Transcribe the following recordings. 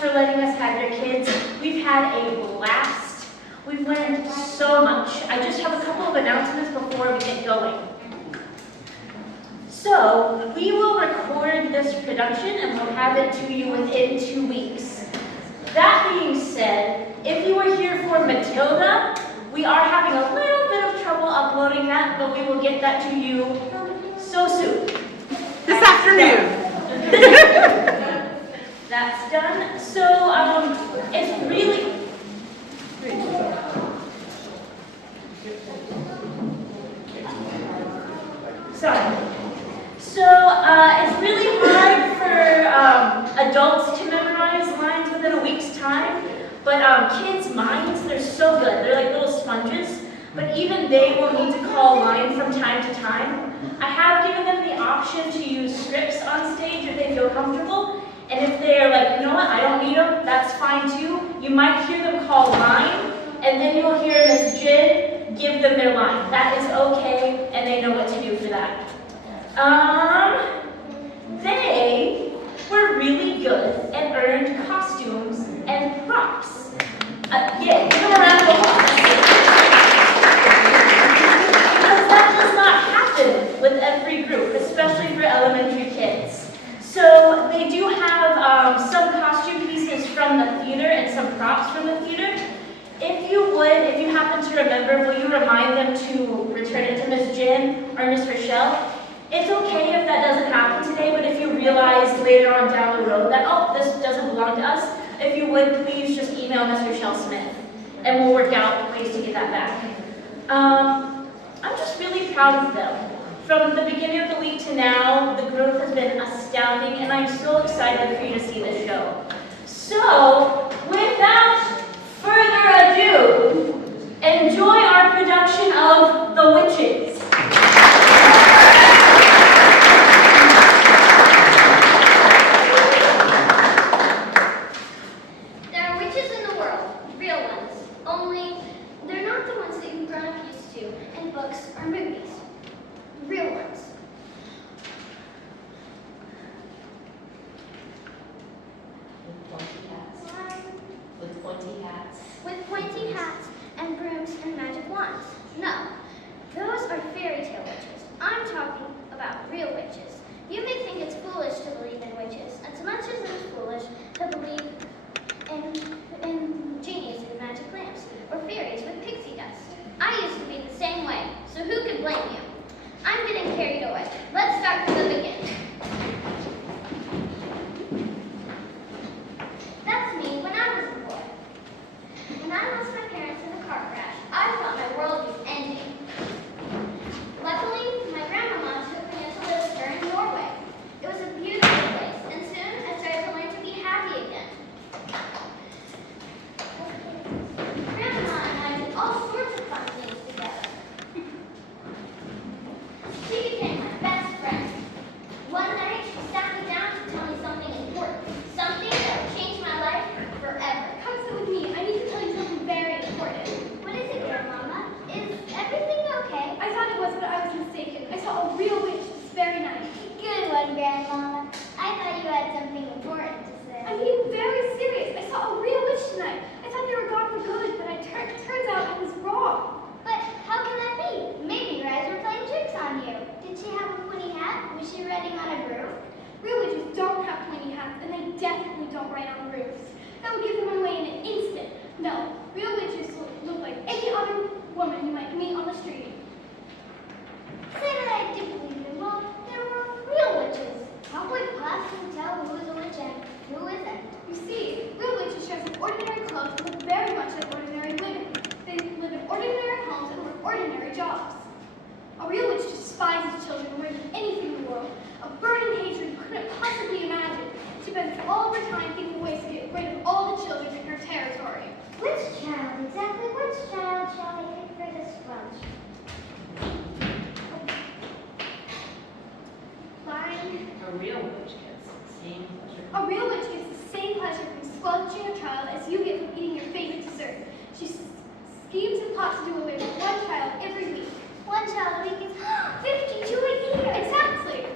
for letting us have your kids. We've had a blast. We've learned so much. I just have a couple of announcements before we get going. So, we will record this production and we'll have it to you within 2 weeks. That being said, if you are here for Matilda, we are having a little bit of trouble uploading that, but we will get that to you so soon. This afternoon. That's done. So, it's really... Sorry. So, it's really hard for adults to memorize lines within a week's time, but kids' minds, they're so good. They're like little sponges, but even they will need to call line from time to time. I have given them the option to use scripts on stage if they feel comfortable, and if they're like, you know what, I don't need them, that's fine too. You might hear them call line, and then you'll hear Miss Jen give them their line. That is okay, and they know what to do for that. They were really good and earned costumes and props. Yeah, give them a round of applause. Because that does not happen with every group, especially for elementary kids. So they do have some costume pieces from the theater and some props from the theater. If you happen to remember, will you remind them to return it to Miss Jen or Miss Rochelle? It's okay if that doesn't happen today, but if you realize later on down the road that, oh, this doesn't belong to us, if you would, please just email Miss Rochelle Smith, and we'll work out ways to get that back. I'm just really proud of them. From the beginning of the week to now, the growth has been astounding, and I'm so excited for you to see the show. So, without further ado, enjoy our production of The Witches. There are witches in the world, real ones, only they're not the ones that you've grown up used to in books or movies. Real ones. With pointy hats. With pointy hats and brooms and magic wands. No, those are fairy tale witches. I'm talking about real witches. You may think it's foolish to believe in witches, as much as it is foolish to believe in genies and magic lamps, or fairies with pixie dust. I used to be the same way, so who could blame you? I'm getting carried away. Let's start from the beginning. That's me when I was a boy. When I lost my parents in a car crash, I thought my world was ending. Luckily, my grandmama took me to live with her in Norway. It was a beautiful place, and soon I started to learn to be happy again. Grandma and I did all sorts of fun things together. She became my best friend. One night, she sat me down to tell me something important, something that would change my life forever. Come sit with me. I need to tell you something very important. What is it, Grandmama? Is everything okay? I thought it was, but I was mistaken. I saw a real witch this very night. Good one, Grandmama. I thought you had something important to say. I'm being very serious. I saw a real witch tonight. I thought they were gone for good, but turns out I was wrong. But how can that be? Maybe your eyes were playing tricks on you. Did she have a pointy hat? Was she riding on a broom? Real witches don't have pointy hats, and they definitely don't ride on roofs. That would give them away in an instant. No, real witches look like any other woman you might meet on the street. Say that I do believe in. Well, there were real witches. How would possibly tell who is a witch and who isn't? You see, real witches dress in ordinary clothes and look very much like ordinary women. They live in ordinary homes and work ordinary jobs. A real witch despises children more than anything in the world. A burning hatred you couldn't possibly imagine. She spends all of her time thinking ways to get rid of all the children in her territory. Which child, exactly which child shall we pick for this sponge? Fine. A real witch gets the same pleasure. A real witch gets the same pleasure from squelching a child as you get from eating your favorite dessert. She schemes and plots to do away with one child every week. One child a week is 52 a year. Exactly.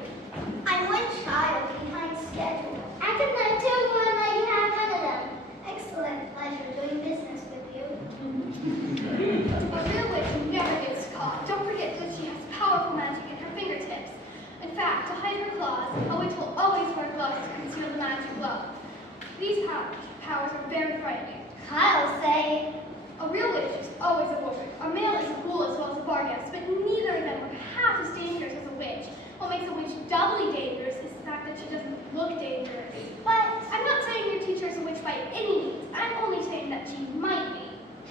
I'm one child behind schedule. I could learn 2 more and let you have one of them. powers are very frightening. Kyle say. A real witch is always a woman. A male is a ghoul as well as a barghest, but neither of them are half as dangerous as a witch. What makes a witch doubly dangerous is the fact that she doesn't look dangerous. But I'm not saying your teacher is a witch by any means. I'm only saying that she might be.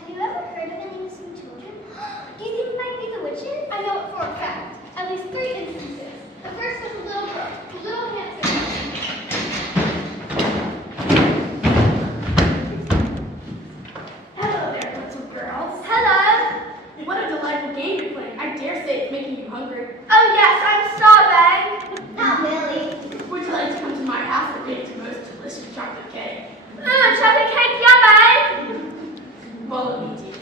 have you ever heard of any missing children? Do you think it might be the witches? I know it for a fact. At least 3 instances. The first was a little girl, a little handsome. Hello there, little girls. Hello. What a delightful game you're playing. I dare say it's making you hungry. Oh yes, I'm starving. Not really. Would you like to come to my house and bake your most delicious chocolate cake? Ooh, chocolate cake, yummy. Follow me, dear.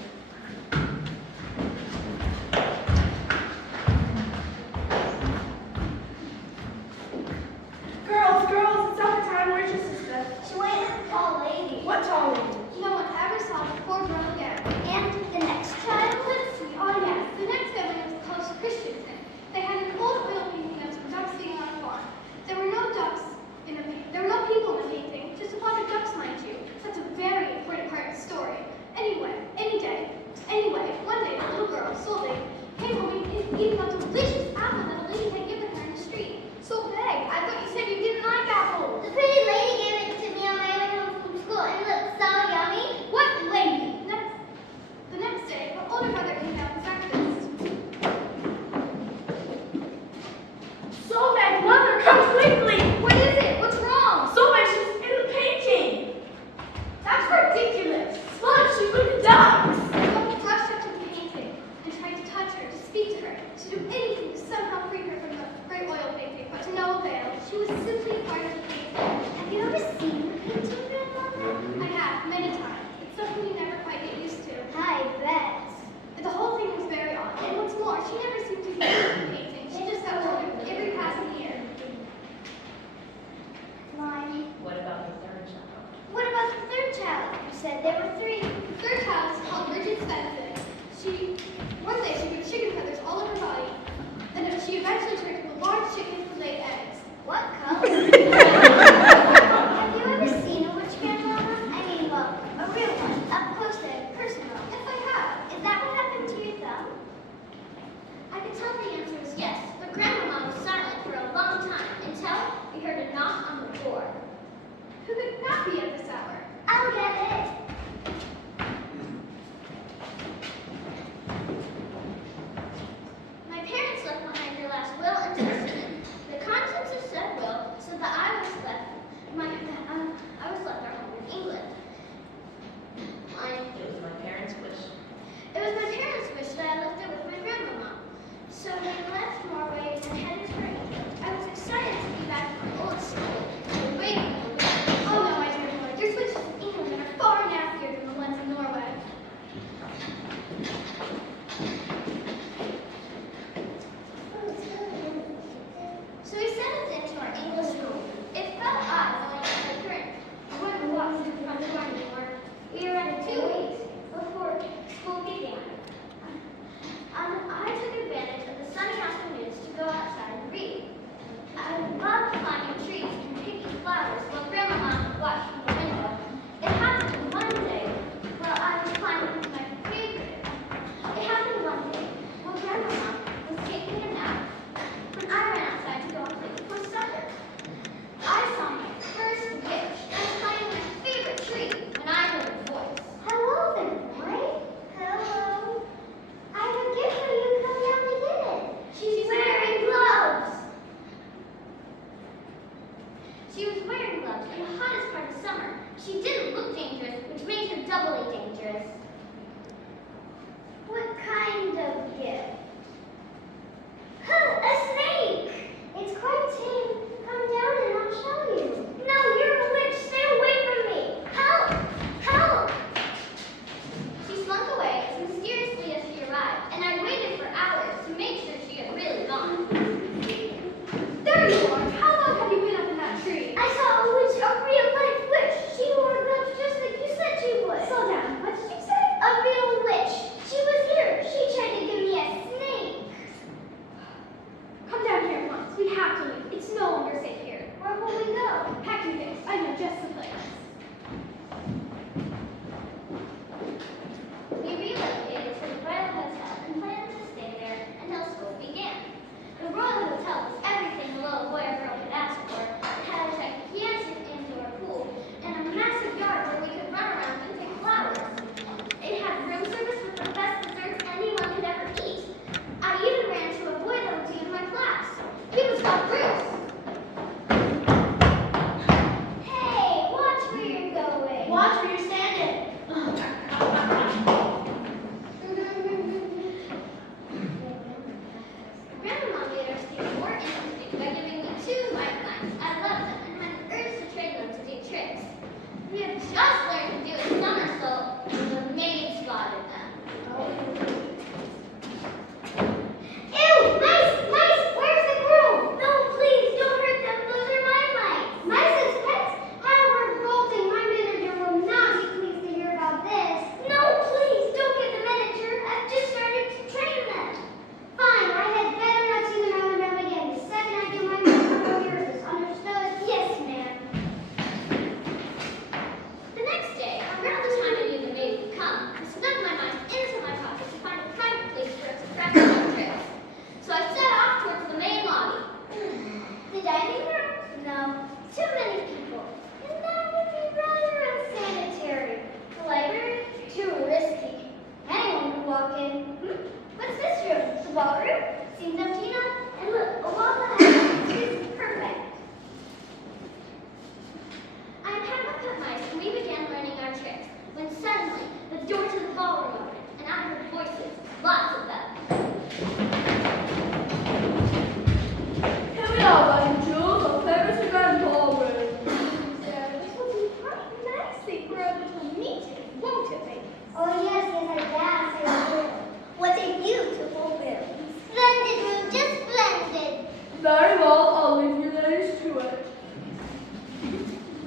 Girls, it's supper time. Where's your sister? She went with the tall lady. What tall lady? No one ever saw the poor girl again. And the next child? Let's see. Oh yes, the next family was close to Christensen. They had an old oil painting of some ducks sitting on a farm. There were no ducks in the painting. There were no people in the painting, just a flock of ducks, mind you. That's a very important part of the story. Anyway, one day the little girl, Solveig, came home eating a delicious apple that a lady had given her in the street. Solveig, I thought you said you didn't like apples. The pretty lady gave it to me on my way home from school and it looked so yummy. What lady? The next day, her older brother came down for breakfast. Solveig, mother, come quickly! What is it? What's wrong? Solveig, she's in the painting! That's ridiculous! Look, she's with the ducks! Sophie rushed up to the painting and tried to touch her, to speak to her, to do anything to somehow free her from the great oil painting, but to no avail. She was simply part of the painting. Have you ever seen the painting, Grandmama? I have, many times. It's something you never quite get used to. I bet. The whole thing was very odd, and what's more, she never seemed to be in the painting. She just got older with every passing year. Mine. What about the third child? What about the third child? You said there were 3. The third child is called Bridget Svensson. One day she grew chicken feathers all over her body, and she eventually turned into a large chicken who laid eggs. What color? Have you ever seen a witch, Grandmama? I mean, well, a real one, up close and personal. Yes, I have. Is that what happened to your thumb? I could tell the answer was yes, but Grandmama was silent for a long time until we heard a knock on the door. Who could that be at this hour? I'll get it. My parents left behind their last will and testament. The contents of said will said that I was left our home in England. It was my parents' wish. It was my parents' wish that I left it with my grandmama. So we left Norway and headed for England. I was excited to be back in my old school. We waited for the week. Oh no, my dear boy, your switches in England are far nastier than the ones in Norway. So we settled into our English room. It felt odd going to the current. We wouldn't walk to the front door anymore. We were ready 2 weeks before school began. I took advantage of the sunny afternoons to go outside and read. I loved climbing trees and picking flowers while Grandma watched from the window. It happened one day while I was climbing my favorite. It happened one day while Grandma was taking a nap when I ran outside to go and play before supper. I saw my first witch. I was climbing my favorite tree when I heard a voice. Hello there, boy. Hello. I have a gift for you. Come down and get it. She's wearing gloves. She was wearing gloves in the hottest part of summer. She didn't look dangerous, which made her doubly dangerous. What kind of gift? A snake! It's quite tame. Come down and I'll show you. No, you're a witch. Stay away from me. Help! Help! She slunk away as mysteriously as she arrived, and I waited for hours to make sure she had really gone. There you are! How long have you been up in that tree? I saw a witch, a real-life witch. She wore gloves just like you said she would. Slow down. What did you say? A real witch. She was here. She tried to give me a snake. Come down here at once. We have to leave. It's no longer safe here. Where will we go? Pack your things. I know just the place. Now, Madam Jules, I'll service the grand ballroom. This will be quite nicely for a little meeting, won't it, baby? Oh, yes, I guess it will. What a beautiful room. Splendid room, just splendid. Very well, I'll leave you ladies to it.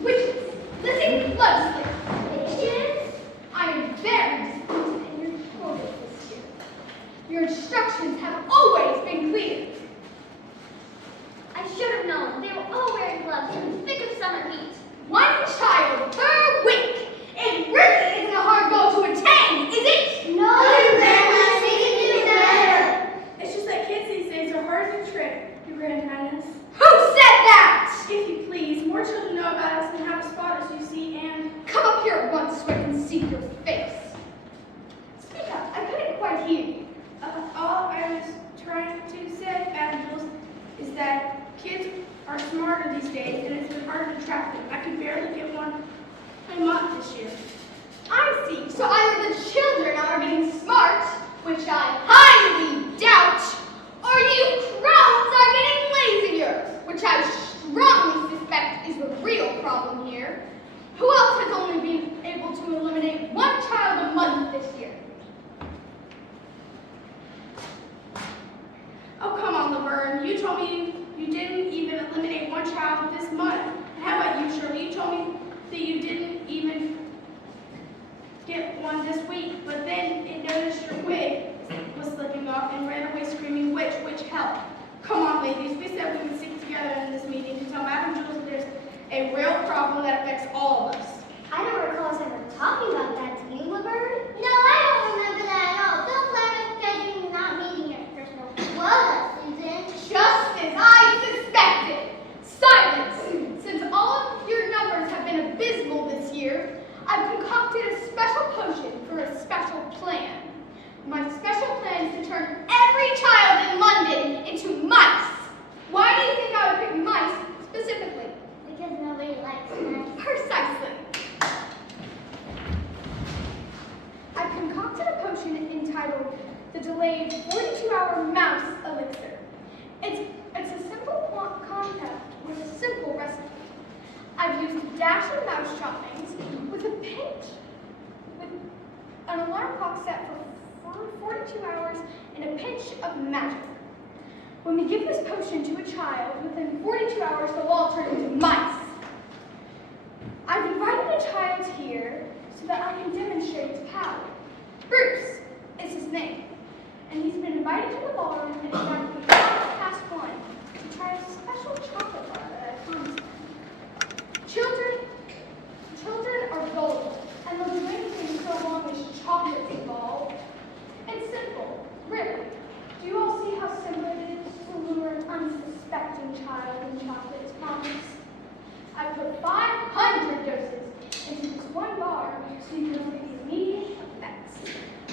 Witches, listen closely. Witches? I am very disappointed in your quotas this year. Your instructions have always been clear. I should have known. They were all wearing gloves in the thick of summer heat. One child per week. It really isn't a hard goal to attain, is it? No, Grandma, we can do better. It's just that kids these days are hard to trick, Your Grand Highness. Who said that? If you please, more children know about us than how to spot us, you see, and Come up here at once so I can see your face. Speak up, I couldn't quite hear you. all I was trying to say, Madam Jules, is that kids are smarter these days, and it's been hard to track them. I can barely get one a month this year. I see. So either the children are getting smart, which I highly doubt, or you crones are getting lazier, which I strongly suspect is the real problem here. Who else has only been able to eliminate one child a month this year? Oh, come on, Laverne. You told me you didn't even eliminate one child this month. And how about you, Shirley? You told me that you didn't even get one this week, but then it noticed your wig was slipping off and ran away screaming, which help. Come on, ladies. We said we would stick together in this meeting to tell Madam Jules that there's a real problem that affects all of us. I don't recall us ever talking about that to you, Laverne. No, I don't remember that at all. Don't blame us for scheduling not meeting your personal quota, Susan. Just as I suspected. Silence! Since all of your numbers have been abysmal this year, I've concocted a special potion for a special plan. My special plan is to turn every child in London into mice. Why do you think I would pick mice specifically? Because nobody likes that. Precisely. I've concocted a potion entitled the Delayed 42-Hour Mouse Elixir. It's a simple compound with a simple recipe. I've used a dash of mouse droppings with a pinch, with an alarm clock set for 42 hours and a pinch of magic. When we give this potion to a child, within 42 hours they'll all turn into mice. I've invited a child here so that I can demonstrate its power. Bruce is his name, and he's been invited to the ballroom at exactly 1:05 to try a special chocolate bar that I promised him. Children are bold, and they'll do anything so long as chocolate's involved. It's simple, really. Do you all see how simple it is to lure an unsuspecting child when chocolate is promised? I put 500 doses into this one bar so you can look at the immediate effects.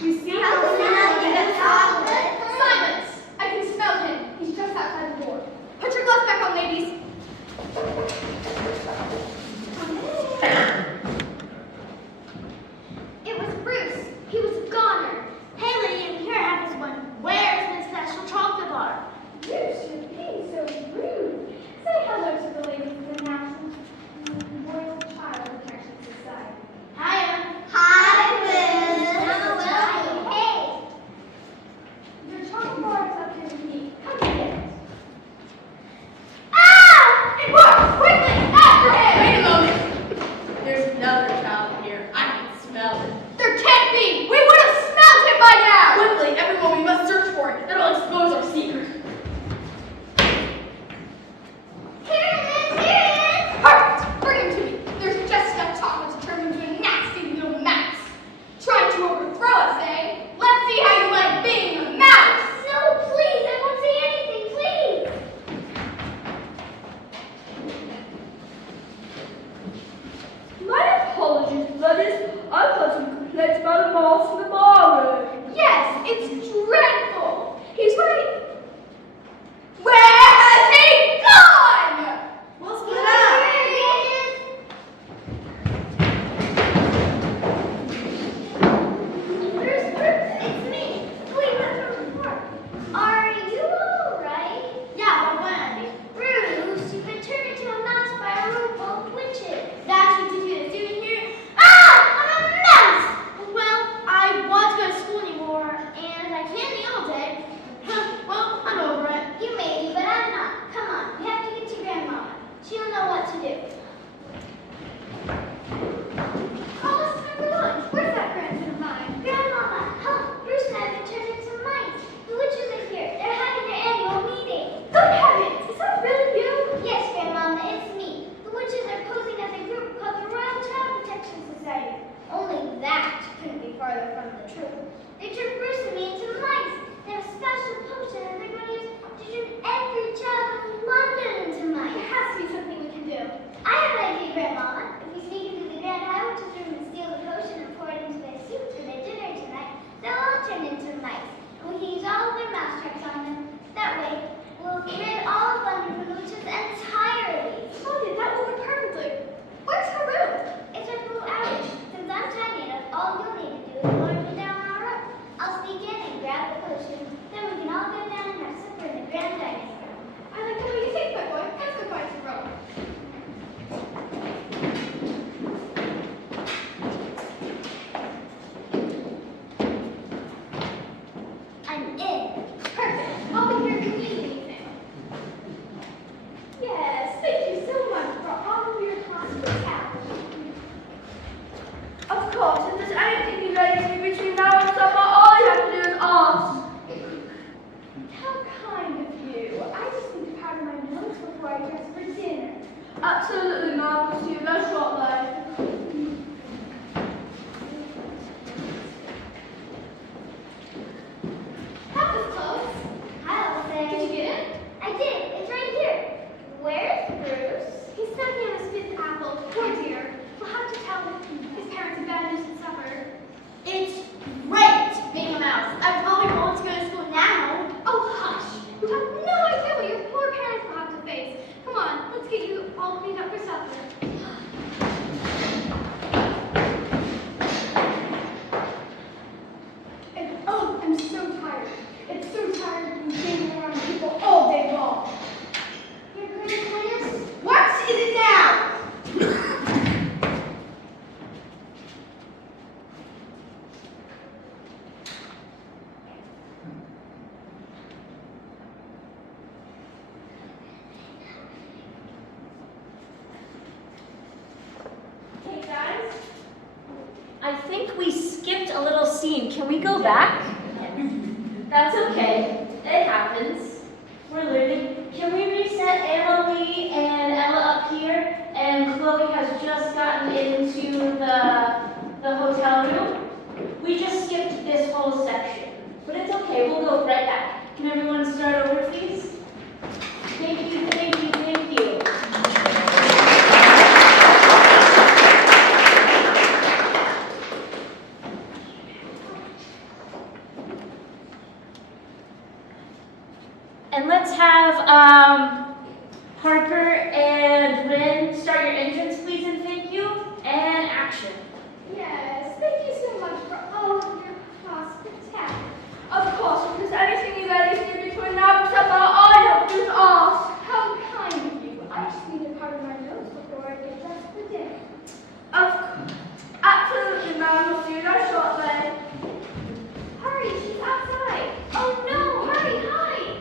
You see how How can I get a chocolate? Silence! I can smell him. He's just outside the door. Absolutely not, Monsieur. That's Roald. That was close. I'll say. Did you get it? I did. It's right here. Where's Bruce? He's snacking on his fifth apple. Poor dear. We'll have to tell his parents bad news at supper. It's great being a mouse. I probably won't go to school now. Oh, hush! You have no idea what your poor parents will have to face. Come on, let's get you all cleaned up for supper. I'm so tired. It's so tired of being around people all day long. Your grandparents? What is it now? Hey guys, I think we skipped a little scene. Can we go back? That's okay. It happens. We're learning. Can we reset Emily and Ella up here? And Chloe has just gotten into the hotel room. We just skipped this whole section. But it's okay. We'll go right back. Can everyone start over, please? Thank you, thank you, thank you. And let's have Harper and Lynn start your entrance, please, and thank you. And action. Yes, thank you so much for all of your hospitality. Of course, if there's anything you guys need between now and supper, all you have to do is ask. How kind of you. I just need to cover my nose before I get dressed for dinner. Of course. Absolutely, ma'am. We'll see you there shortly. Hurry, she's outside. Oh no, hurry, hide.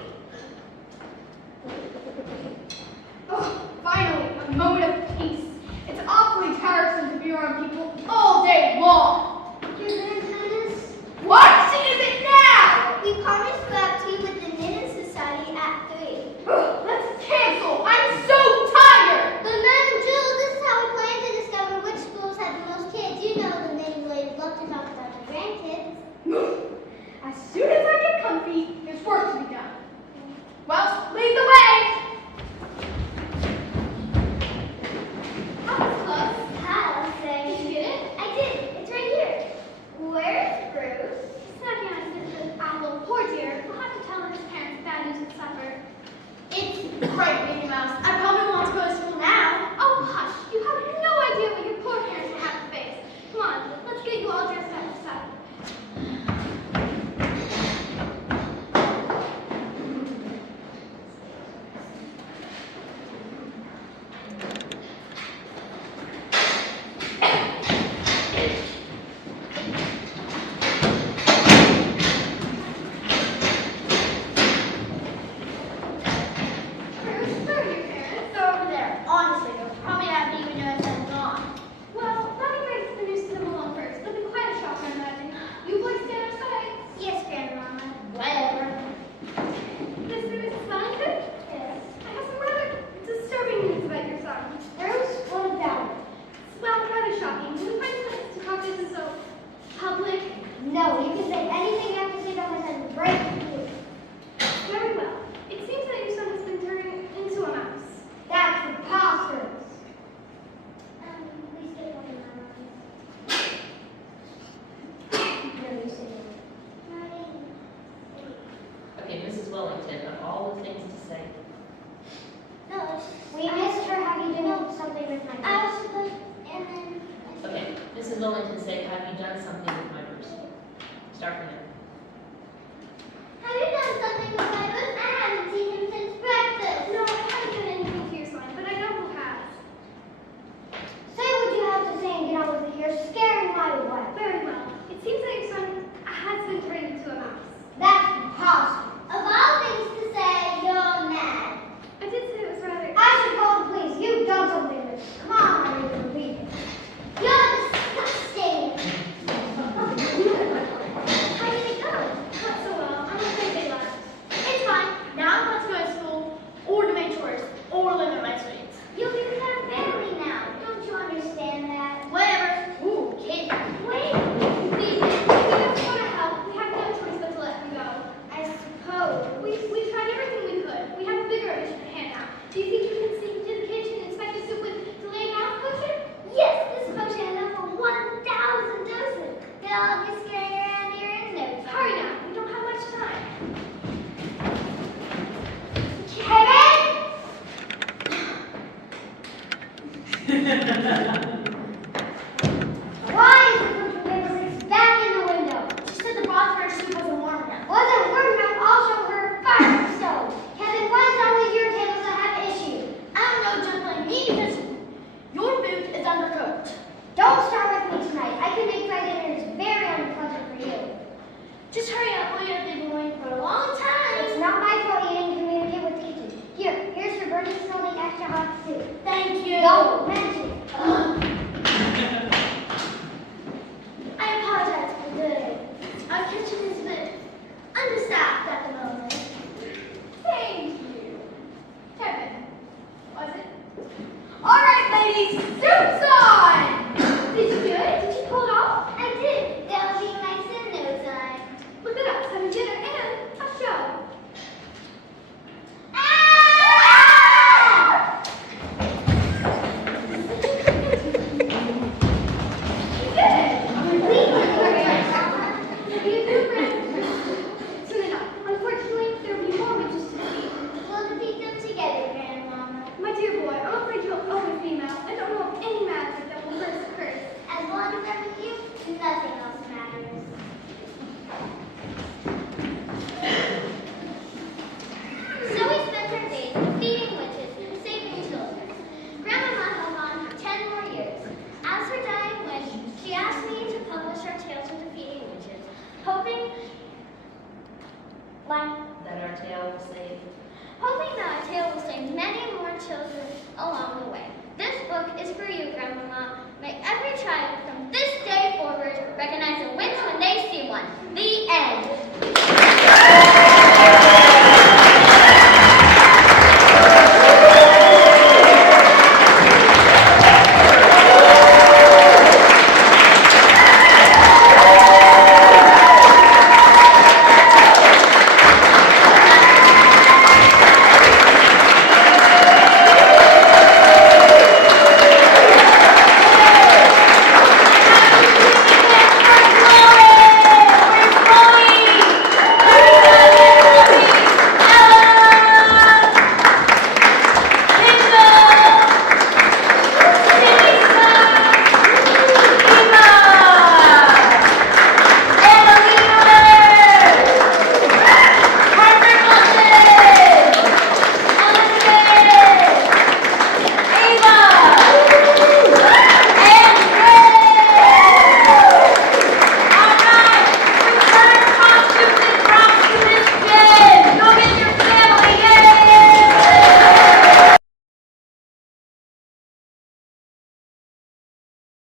Oh, finally, a moment of peace. It's awfully tiresome to be around people all day long. Your grandparents? What is it now? We promised to go out to you with the Knitting Society at 3. Let's cancel. I'm so tired. But Madam Jewel, this is how we plan to discover which schools have the most kids. You know the knitting ladies love to talk about the grandkids. As soon as I get comfy, there's work to be done. Well, lead the way. That was close. I'll say. Did you get it? I did. It's right here. Where's Bruce? He's snacking on his fifth apple. Poor dear. We'll have to tell his parents bad news at supper. It's great, Minnie Mouse. I probably won't go to school now. Oh, hush. You have no idea what your poor parents will have to face. Come on, let's get you all dressed up for supper. Bruce, where are your parents? They're over there. Honestly, they'll probably not even notice I'm gone. Well, let me break the news to them alone first. They'll be quite a shock, I imagine. You boys stand outside. Yes, Grandmama. Whatever. Mr. and Mrs. Wellington? Yes. I have some rather disturbing news about your son. Bruce, what about it? Well, rather shocking. Can we find some to talk this is so public? No, you can say anything you have to say about my son right here. Very well. It seems that your son has been turned into a mouse. That's preposterous. Please get one of Really silly. Okay, Mrs. Wellington, of all the things to say, No, we missed her having done something with my I was supposed, and then. okay, Mrs. Wellington, say, have you done something with my Bruce? Start from there. Have you done something with my Bruce? I haven't seen him since breakfast. No, I haven't done anything to your son, but I know who has. Say what you have to say and get on with it. You're scaring my wife. Very well. It seems that your son has been turned into a mouse. That's preposterous. Of all things to say, you're mad. I did say it was rather... I should call the police. You've done something with it. Come on, I need to read it. You're disgusting. How do you Yes.